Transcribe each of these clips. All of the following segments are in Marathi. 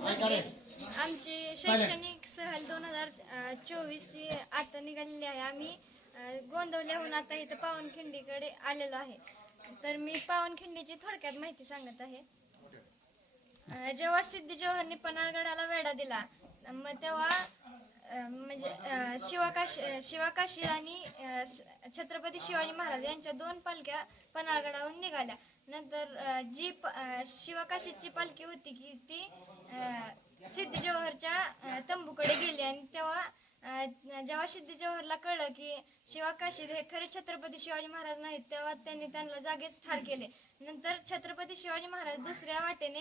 आमची शैक्षणिक सहल दोन हजार चोवीसची आता निघालेली आहे. आम्ही गोंदवल्याहून आता इथं पावनखिंडीकडे आलेलो आहे. तर मी पावनखिंडीची थोडक्यात माहिती सांगत आहे. जेव्हा सिद्धी जवाहरनी पन्हाळगडाला वेढा दिला मग तेव्हा म्हणजे शिवाकाशी शिवाकाशी आणि छत्रपती शिवाजी महाराज यांच्या दोन पालख्या पन्हाळगडाहून निघाल्या. नंतर जी शिवाकाशीची पालखी होती की ती सिद्धी जौहरच्या तंबूकडे गेले आणि तेव्हा जेव्हा सिद्धी जौहरला कळलं की शिवा काशीद हे खरे छत्रपती शिवाजी महाराज नाहीत तेव्हा त्यांनी त्यांना जागेच ठार केले. नंतर छत्रपती शिवाजी महाराज दुसऱ्या वाटेने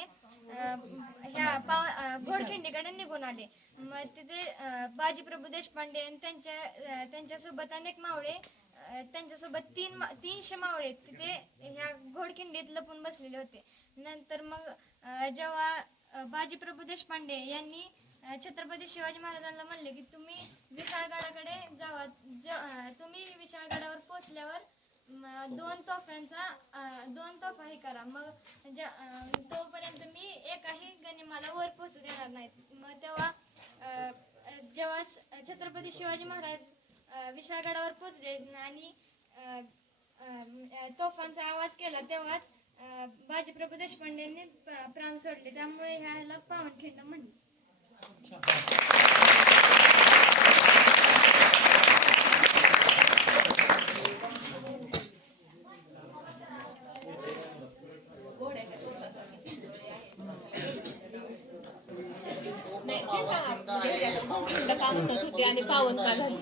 ह्या पाव घोडखिंडीकडे निघून आले. मग तिथे बाजीप्रभू देशपांडे आणि त्यांच्या त्यांच्यासोबत अनेक मावळे त्यांच्यासोबत तीन मा- तीनशे मावळे तिथे ह्या घोडखिंडीत लपून बसलेले होते. नंतर मग जेव्हा बाजीप्रभू देशपांडे यांनी छत्रपती शिवाजी महाराजांना म्हणले की तुम्ही विशाळगडाकडे जावा. ज- तुम्ही विशाळगडावर पोहोचल्यावर दोन तोफ्यांचा दोन तोफा हे करा. मग ज तोपर्यंत मी एकाही गनिमाला वर पोहोचू देणार नाहीत. मग तेव्हा जेव्हा छत्रपती शिवाजी महाराज विशाळगडावर पोचले आणि तोफांचा आवाज केला तेव्हाच बाजीप्रभू देशपांडेंनी प्राण सोडले. त्यामुळे ह्याला पावनखिंड म्हणले होते आणि पावन का झाली?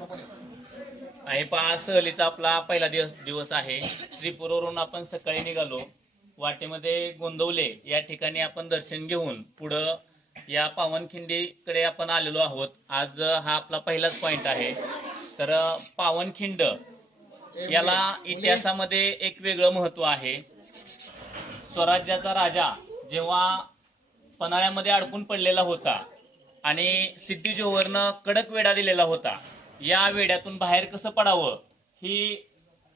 आहे पहा सहलीचा आपला पहिला दिवस दिवस आहे. श्रीपुरवरून आपण सकाळी निघालो. वाटेमध्ये गोंदवले या ठिकाणी आपण दर्शन घेऊन पुढं या पावनखिंडीकडे आपण आलेलो आहोत. आज हा आपला पहिलाच पॉईंट आहे. तर पावनखिंड याला इतिहासामध्ये एक वेगळं महत्त्व आहे. स्वराज्याचा राजा जेव्हा पन्हाळ्यामध्ये अडकून पडलेला होता आणि सिद्धी जोहरनं कडक वेढा दिलेला होता या वेड्यातून बाहेर कसं पडावं ही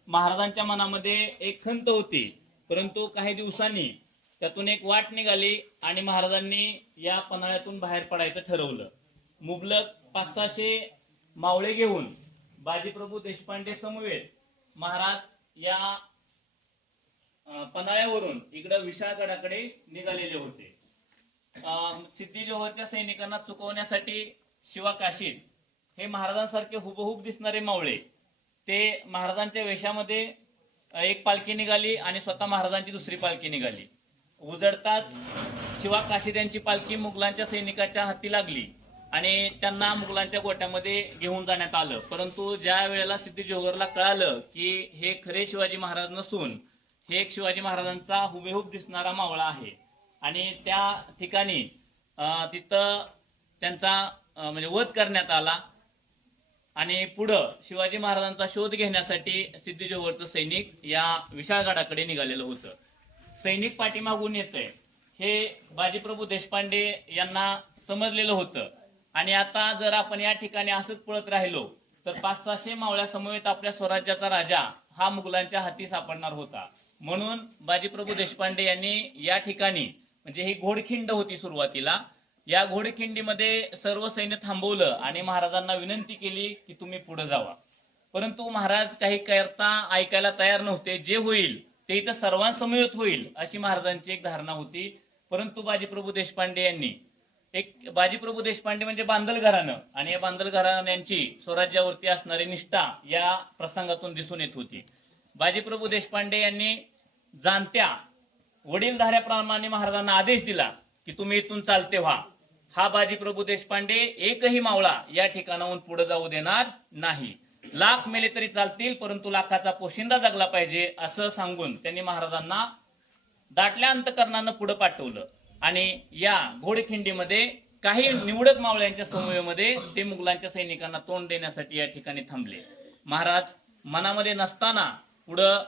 महाराजांच्या मनामध्ये एक खंत होती. परंतु काही दिवसांनी त्यातून एक वाट निघाली आणि महाराजांनी या पन्हाळ्यातून बाहेर पडायचं ठरवलं. मुबलक पाच सहाशे मावळे घेऊन बाजीप्रभू देशपांडे समवेत महाराज या पन्हाळ्यावरून इकडं विशाळगडाकडे निघालेले होते. अं, सिद्धी जोहरच्या सैनिकांना चुकवण्यासाठी शिवा काशीद हे महाराजांसारखे हुबहूब दिसणारे मावळे ते महाराजांच्या वेशामध्ये एक पालखी निघाली आणि स्वतः महाराजांची दुसरी पालखी निघाली. उजडताच शिवा काशीद यांची पालखी मुघलांच्या सैनिकाच्या हाती लागली आणि त्यांना मुघलांच्या गोट्यामध्ये घेऊन जाण्यात आलं. परंतु ज्या वेळेला सिद्धी जोहरला कळालं की हे खरे शिवाजी महाराज नसून हे एक शिवाजी महाराजांचा हुबेहूब दिसणारा मावळा आहे. आणि त्या ठिकाणी तिथं त्यांचा म्हणजे वध करण्यात आला. आणि पुढं शिवाजी महाराजांचा शोध घेण्यासाठी सिद्धी जोहरचं सैनिक या विशाळगडाकडे निघालेलं होतं. सैनिक पाठीमागून येतंय. हे बाजीप्रभू देशपांडे यांना समजलेलं होतं. आणि आता जर आपण या ठिकाणी असंच पळत राहिलो तर पाच सहाशे मावळ्या समवेत आपल्या स्वराज्याचा राजा हा मुघलांच्या हाती सापडणार होता. म्हणून बाजीप्रभू देशपांडे यांनी या ठिकाणी म्हणजे ही घोडखिंड होती सुरुवातीला या घोडखिंडीमध्ये सर्व सैन्य थांबवलं आणि महाराजांना विनंती केली की तुम्ही पुढे जावा. परंतु महाराज काही करता ऐकायला तयार नव्हते. जे होईल ते इथं सर्वांसमवेत होईल अशी महाराजांची एक धारणा होती. परंतु बाजीप्रभू देशपांडे यांनी एक बाजीप्रभू देशपांडे म्हणजे बांदल घराणं आणि या बांदल घराण्यांची स्वराज्यावरती असणारी निष्ठा या प्रसंगातून दिसून येत होती. बाजीप्रभू देशपांडे यांनी जाणत्या वडीलधाऱ्याप्रमाणे महाराजांना आदेश दिला. की तुम्ही इथून चालते व्हा. हा बाजीप्रभू देशपांडे एकही मावळा या ठिकाणाहून पुढे जाऊ देणार नाही. लाख मेले तरी चालतील परंतु लाखाचा पोशिंदा जगला पाहिजे असं सांगून त्यांनी महाराजांना दाटल्या अंतकरणानं पुढे पाठवलं. आणि या घोडखिंडीमध्ये काही निवडक मावळ्यांच्या समूहामध्ये ते मुघलांच्या सैनिकांना तोंड देण्यासाठी या ठिकाणी थांबले. महाराज मनामध्ये नसताना पुढं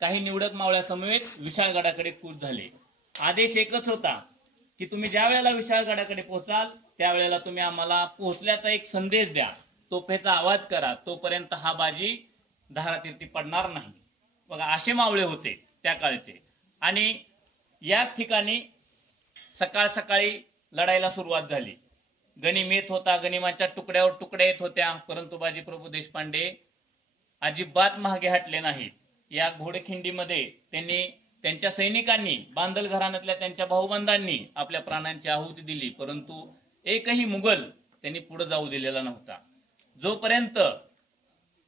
काही निवडक मावळ्या समवेत विशाळगडाकडे कूच झाले. आदेश एकच होता की तुम्ही ज्या वेळेला विशाळगडाकडे पोहोचाल त्यावेळेला तुम्ही आम्हाला पोहोचल्याचा एक संदेश द्या. तोफेचा आवाज करा. तोपर्यंत हा बाजी धारातीर्थी पडणार नाही. बघा असे मावळे होते त्या काळचे. आणि याच ठिकाणी सकाळ सकाळी लढायला सुरुवात झाली. गणिम येत होता गणिमाच्या तुकड्यावर तुकड्या येत होत्या. परंतु बाजीप्रभू देशपांडे अजिबात मागे हटले नाहीत. या घोडखिंडीमध्ये त्यांनी त्यांच्या सैनिकांनी बांदल घराण्यातल्या त्यांच्या भाऊबंधांनी आपल्या प्राणांची आहुती दिली परंतु एकही मुघल त्यांनी पुढे जाऊ दिलेला नव्हता. जोपर्यंत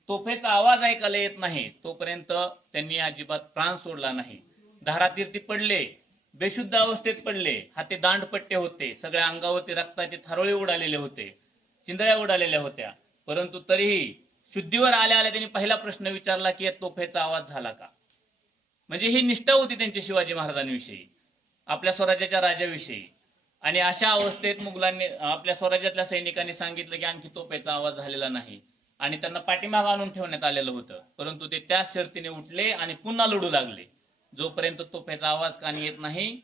तोफेचा आवाज ऐकायला येत नाही तोपर्यंत त्यांनी अजिबात प्राण सोडला नाही. धारातीर्थी पडले बेशुद्ध अवस्थेत पडले हाते दांडपट्टे होते सगळ्या अंगावरती रक्ताचे थारोळे उडालेले होते चिंदळ्या उडालेल्या होत्या. परंतु तरीही शुद्धीवर आल्या आल्या त्यांनी पहिला प्रश्न विचारला की या तोफेचा आवाज झाला का? म्हणजे ही निष्ठा होती त्यांची शिवाजी महाराजांविषयी आपल्या स्वराज्याच्या राजाविषयी. आणि अशा अवस्थेत मुघलांनी आपल्या स्वराज्यातल्या सैनिकांनी सांगितलं की आणखी तोफेचा आवाज झालेला नाही. आणि त्यांना पाठीमाग आणून ठेवण्यात आलेलं होतं. परंतु ते त्याच शर्तीने उठले आणि पुन्हा लढू लागले. जोपर्यंत तोफेचा आवाज कानी येत नाही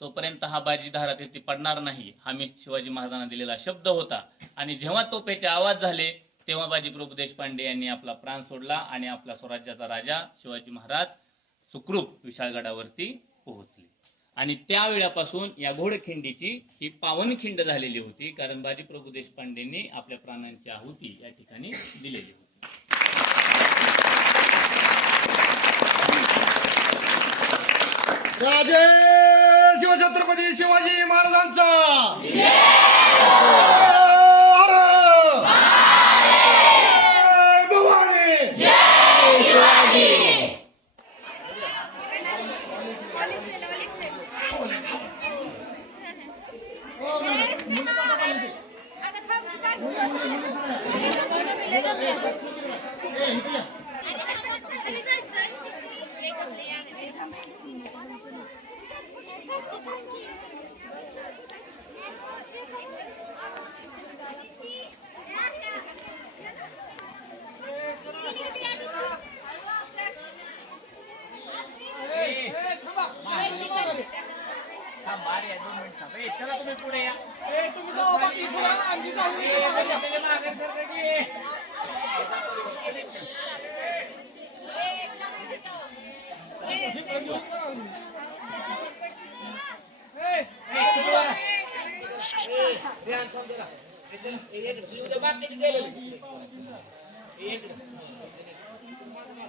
तोपर्यंत हा बाजी धारातीर्थी पडणार नाही. हा मी शिवाजी महाराजांना दिलेला शब्द होता. आणि जेव्हा तोफेचे आवाज झाले तेव्हा बाजीप्रभू देशपांडे यांनी आपला प्राण सोडला आणि आपला स्वराज्याचा राजा शिवाजी महाराज सुखरूप विशाळगडावरती पोहोचले. आणि त्या वेळापासून या घोडखिंडीची ही पावनखिंड झालेली होती कारण बाजी प्रभू देशपांडेंनी आपल्या प्राणांची आहुती या ठिकाणी दिलेली होती. राजे शिवछत्रपती शिवाजी महाराजांचा!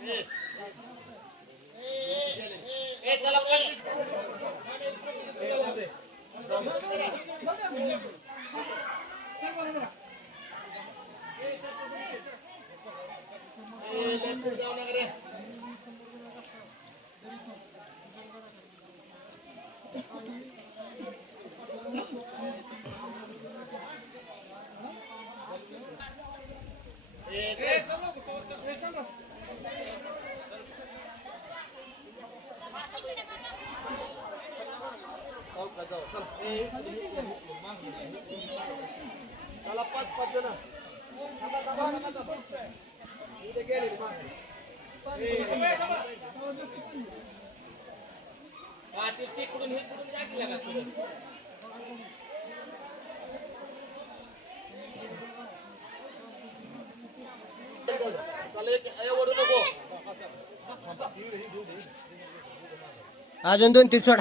Yeah. अजून दोन तीन सोड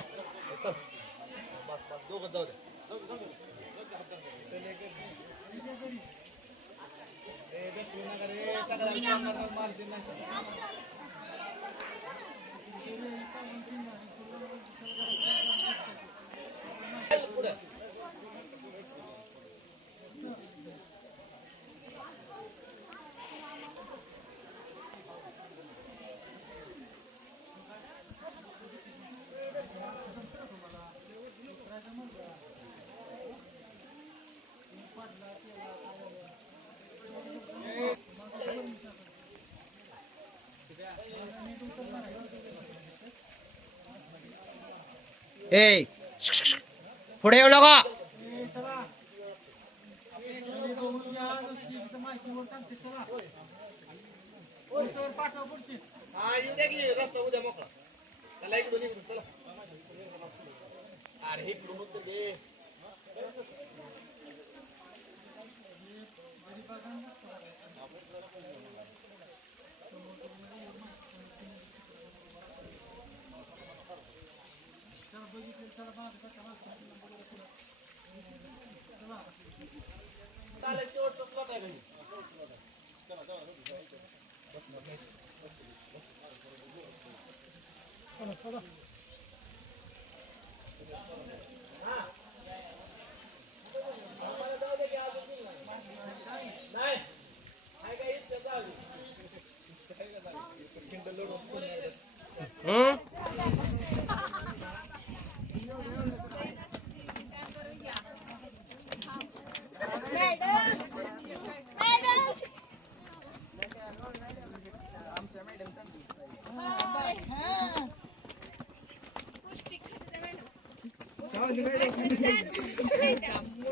মার্জিন ए पुढे येऊ नका चला बघितलं चला माझं चला चालेल शेवटचा प्लॉट आहे घरी चला चला चला चला ん?